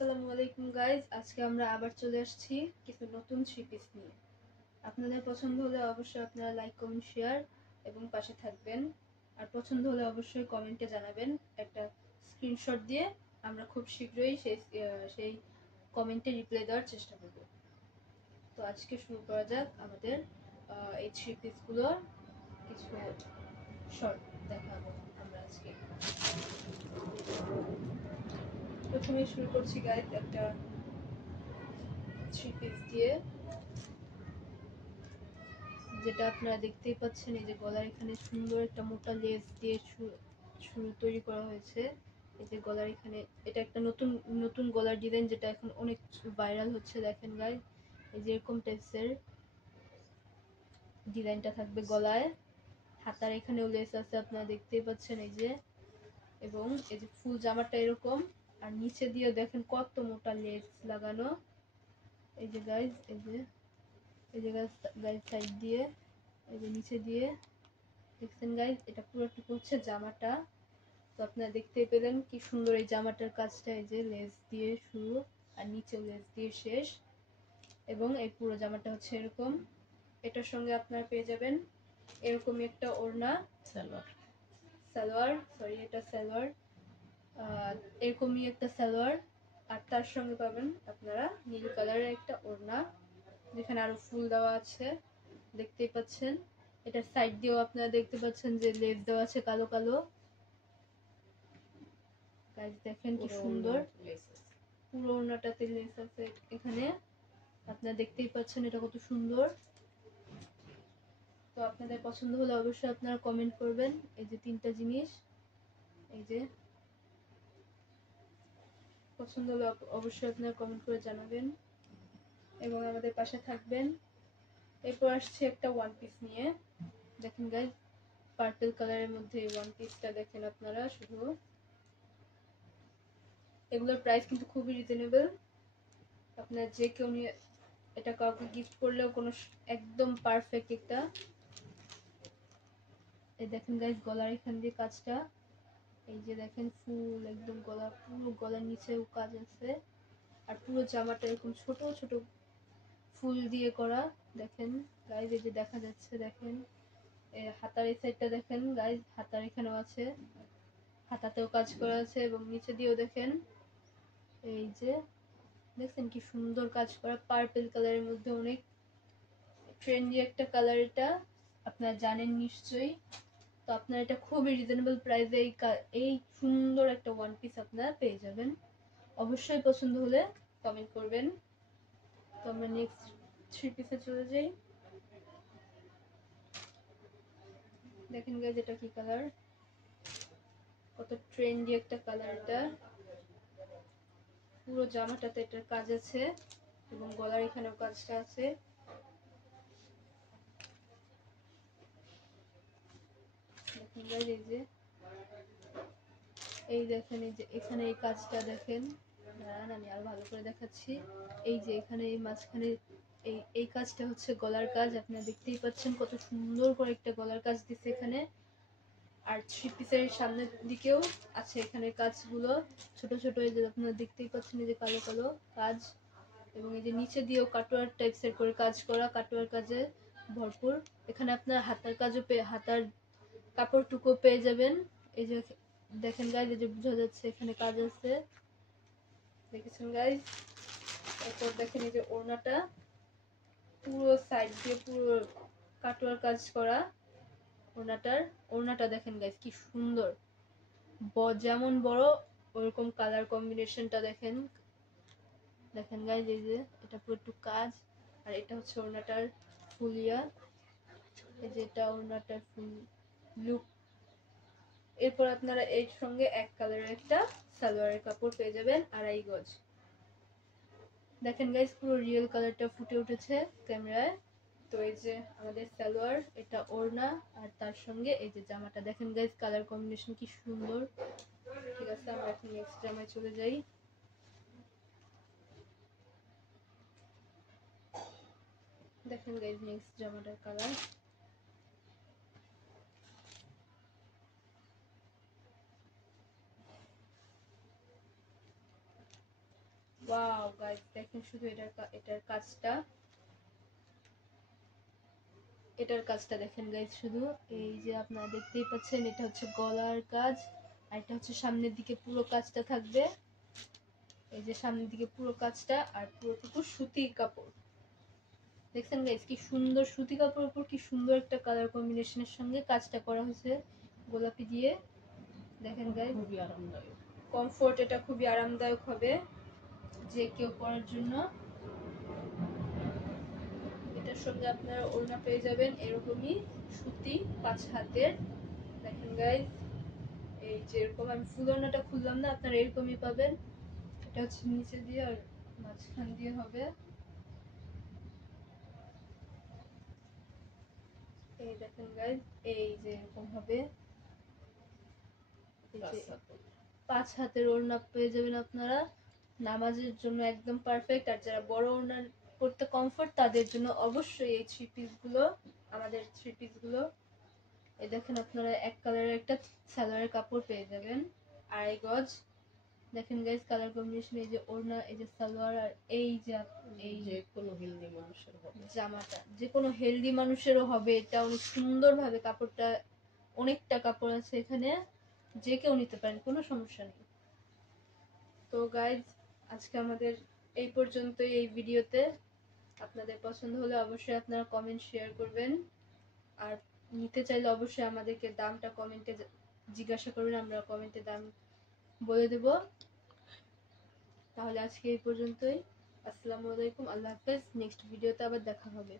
আসসালামু আলাইকুম গাইজ, আজকে আমরা আবার চলে আসছি কিছু নতুন থ্রি পিস নিয়ে। আপনাদের পছন্দ হলে অবশ্যই আপনারা লাইক কমেন্ট শেয়ার এবং পাশে থাকবেন। আর পছন্দ হলে অবশ্যই কমেন্টে জানাবেন একটা স্ক্রিনশট দিয়ে। আমরা খুব শীঘ্রই সেই কমেন্টে রিপ্লাই দেওয়ার চেষ্টা করব। তো আজকে শুরু করা যাক আমাদের এই থ্রি পিসগুলোর কিছু শর্ট দেখাবো আমরা আজকে। প্রথমে শুরু করছি গাইজ একটা থ্রি পিস দিয়ে, যেটা আপনারা দেখতেই পাচ্ছেন। এই যে গলার এখানে সুন্দর একটা মোটা লেস দিয়ে ছুরি তৈরি করা হয়েছে। এই যে গলার এখানে এটা একটা নতুন নতুন গলার ডিজাইন, যেটা এখন অনেক ভাইরাল হচ্ছে। দেখেন গাইজ, এই যে এরকম টাইপসের ডিজাইনটা থাকবে গলায়। হাতার এখানেও লেস আছে, আপনারা দেখতেই পাচ্ছেন। এই যে এবং এই যে ফুল জামাটা এরকম, আর নিচে দিয়ে দেখেন কত মোটা লেস লাগানো। এই যে গাইজ, এই যে গাইজ সাইড দিয়ে, এই যে নিচে দিয়ে দেখছেন গাইজ, এটা পুরোটুকু হচ্ছে জামাটা। তো আপনারা দেখতেই পেলেন কি সুন্দর এই জামাটার কাজটা। এই যে লেস দিয়ে শুরু আর নিচে লেস দিয়ে শেষ, এবং এই পুরো জামাটা হচ্ছে এরকম। এটার সঙ্গে আপনারা পেয়ে যাবেন এরকমই একটা ওড়না, সালোয়ার সরি এটা সালোয়ার, এরকমই একটা সালোয়ার। আর তার সঙ্গে পাবেন আপনারা নীল কালারের একটা ওড়না, যেখানে আরো ফুল দেওয়া আছে, দেখতেই পাচ্ছেন। এটা সাইড দিয়েও আপনারা দেখতে পাচ্ছেন যে লেস দেওয়া আছে কালো কালো। গাইস দেখেন কি সুন্দর, পুরো ওড়নাটাতে লেস আছে এখানে, আপনারা দেখতেই পাচ্ছেন এটা কত সুন্দর। তো আপনাদের পছন্দ হলে অবশ্যই আপনারা কমেন্ট করবেন। এই যে তিনটা জিনিস, এই যে পছন্দ হলে অবশ্যই আপনারা কমেন্ট করে জানাবেন এবং আমাদের পাশে থাকবেন। এরপর আসছে একটা ওয়ান পিস নিয়ে। দেখেন গাইস, পার্পল কালারের মধ্যে ওয়ান পিসটা দেখেন আপনারা। শুধু এগুলোর প্রাইস কিন্তু খুবই রিজনেবল। আপনার যে কেউ নিয়ে এটা কাউকে গিফট করলেও কোনো একদম পারফেক্ট একটা। এই দেখেন গাইস, গলার এখান দিয়ে কাজটা, এই যে দেখেন ফুল একদম গলা, পুরো গলার নিচেও কাজ আছে। আর পুরো জামাটা এরকম ছোট ছোট ফুল দিয়ে করা। দেখেন গাইস, এই যে দেখা যাচ্ছে, দেখেন হাতার এই সাইডটা দেখেন গাইস, হাতার এখানেও আছে, হাতাতেও কাজ করা আছে এবং নিচে দিয়েও দেখেন। এই যে দেখছেন কি সুন্দর কাজ করা, পার্পল কালারের মধ্যে, অনেক ট্রেন্ডি একটা কালার এটা, আপনারা জানেন নিশ্চয়ই। তো আপনারা এটা খুবই রিজনেবল প্রাইসে এই সুন্দর একটা ওয়ান পিস আপনারা পেয়ে যাবেন। অবশ্যই পছন্দ হলে কমেন্ট করবেন। তো আমরা নেক্সট থ্রি পিসে চলে যাই। দেখেন গাইস, এটা কি কালার, কত ট্রেন্ডি একটা কালার এটা। পুরো জামাটাতে এটার কাজ আছে এবং গলার এখানেও কাজটা আছে। দেখেন গাইস, এই যে এই দেখেন, এই যে এখানে এই কাজটা দেখেন। দাঁড়ান আমি আর ভালো করে দেখাচ্ছি। এই যে এখানে এই মাঝখানে এই কাজটা হচ্ছে গলার কাজ। আপনারা দেখতেই পাচ্ছেন কত সুন্দর করে একটা গলার কাজ দিচ্ছে এখানে। আর থ্রি পিসের সামনের দিকেও আছে এখানে কাজগুলো ছোট ছোট, এই যে আপনারা দেখতেই পাচ্ছেন, এই যে কালো কালো কাজ। এবং এই যে নিচে দিয়েও কাটোয়ার টাইপসের করে কাজ করা, কাটোয়ার কাজে ভরপুর। এখানে আপনার হাতার কাজও হাতার কাপড়টুকু পেয়ে যাবেন। এই যে দেখেন গাইজ, এই যে বোঝা যাচ্ছে এখানে কাজ আছে, দেখেছেন গাইজ। এরপর দেখেন এই যে ওড়নাটা, পুরো সাইড দিয়ে পুরো কাটোয়ার কাজ করা। ওড়নাটা দেখেন গাইজ কি সুন্দর, যেমন বড় ওরকম কালার কম্বিনেশনটা দেখেন। দেখেন গাইজ, এই যে এটা পুরো একটু কাজ, আর এটা হচ্ছে ওড়নাটার ফুলিয়া। এই যে এটা ওড়নাটার ফুল লুক। এরপর আপনারা এর সঙ্গে এক কালারের একটা সালোয়ারের কাপড় পেয়ে যাবেন, 2.5 গজ। দেখেন গাইস, পুরো রিয়েল কালারটা ফুটে উঠেছে ক্যামেরায়। তো এই যে আমাদের সালোয়ার, এটা ওড়না, আর তার সঙ্গে এই যে জামাটা। দেখেন গাইস, কালার কম্বিনেশন কি সুন্দর। ঠিক আছে, আমরা এখন নেক্সট জামায় চলে যাই। দেখেন গাইস, নেক্সট জামাটার কালার। ওয়াও গাইস, দেখেন শুধু এটার কাজটা দেখেন গাইস। শুধু এই যে আপনারা দেখতেই পাচ্ছেন, এটা হচ্ছে গলার কাজ, আর এটা হচ্ছে সামনের দিকে পুরো কাজটা থাকবে। এই যে সামনের দিকে পুরো কাজটা, আর পুরোটুকু সুতির কাপড়। দেখছেন গাইস কি সুন্দর সুতি কাপড়ের উপর কি সুন্দর একটা কালার কম্বিনেশনের সঙ্গে কাজটা করা হয়েছে গোলাপি দিয়ে। দেখেন গাইস খুবই আরামদায়ক, কমফোর্ট, এটা খুবই আরামদায়ক হবে যে কেউ পরার জন্য। এটার সঙ্গে আপনারা ওড়না পেয়ে যাবেন এরকমই সুতি 5 হাতের। দেখেন গাইস, এই যে এরকম আমি ফুল ওড়নাটা খুললাম না, আপনারা এরকমই পাবেন। এটা হচ্ছে নিচে দিয়ে আর মাঝখান দিয়ে হবে। এই দেখেন গাইস, এই যে এরকম হবে। এই যে 5 হাতের ওড়না পেয়ে যাবেন আপনারা, নামাজের জন্য একদম পারফেক্ট। আর যারা বড় ওড়না পরতে কমফোর্ট তাদের জন্য অবশ্যই এই থ্রি পিস গুলো, আমাদের থ্রি পিস গুলো। এই দেখেন আপনারা এক কালারের একটা সালোয়ারের কাপড় পেয়ে যাবেন, 2.5 গজ। দেখেন গাইস কালার কম্বিনেশন, এই যে ওড়না, এই যে সালোয়ার, আর এই যে এই যে কোনো হেলদি মানুষের হবে জামাটা, যে কোনো হেলদি মানুষেরও হবে। এটা অনেক সুন্দর ভাবে কাপড়টা, অনেকটা কাপড় আছে এখানে, যে কেউ নিতে পারেন, কোনো সমস্যা নেই। তো গাইজ আজকে আমাদের এই পর্যন্তই এই ভিডিওতে। আপনাদের পছন্দ হলে অবশ্যই আপনারা কমেন্ট শেয়ার করবেন, আর নিতে চাইলে অবশ্যই আমাদেরকে দামটা কমেন্টে জিজ্ঞাসা করবেন, আমরা কমেন্টে দাম বলে দেব। তাহলে আজকে এই পর্যন্তই। আসসালামু আলাইকুম, আল্লাহ হাফেজ। নেক্সট ভিডিওতে আবার দেখা হবে।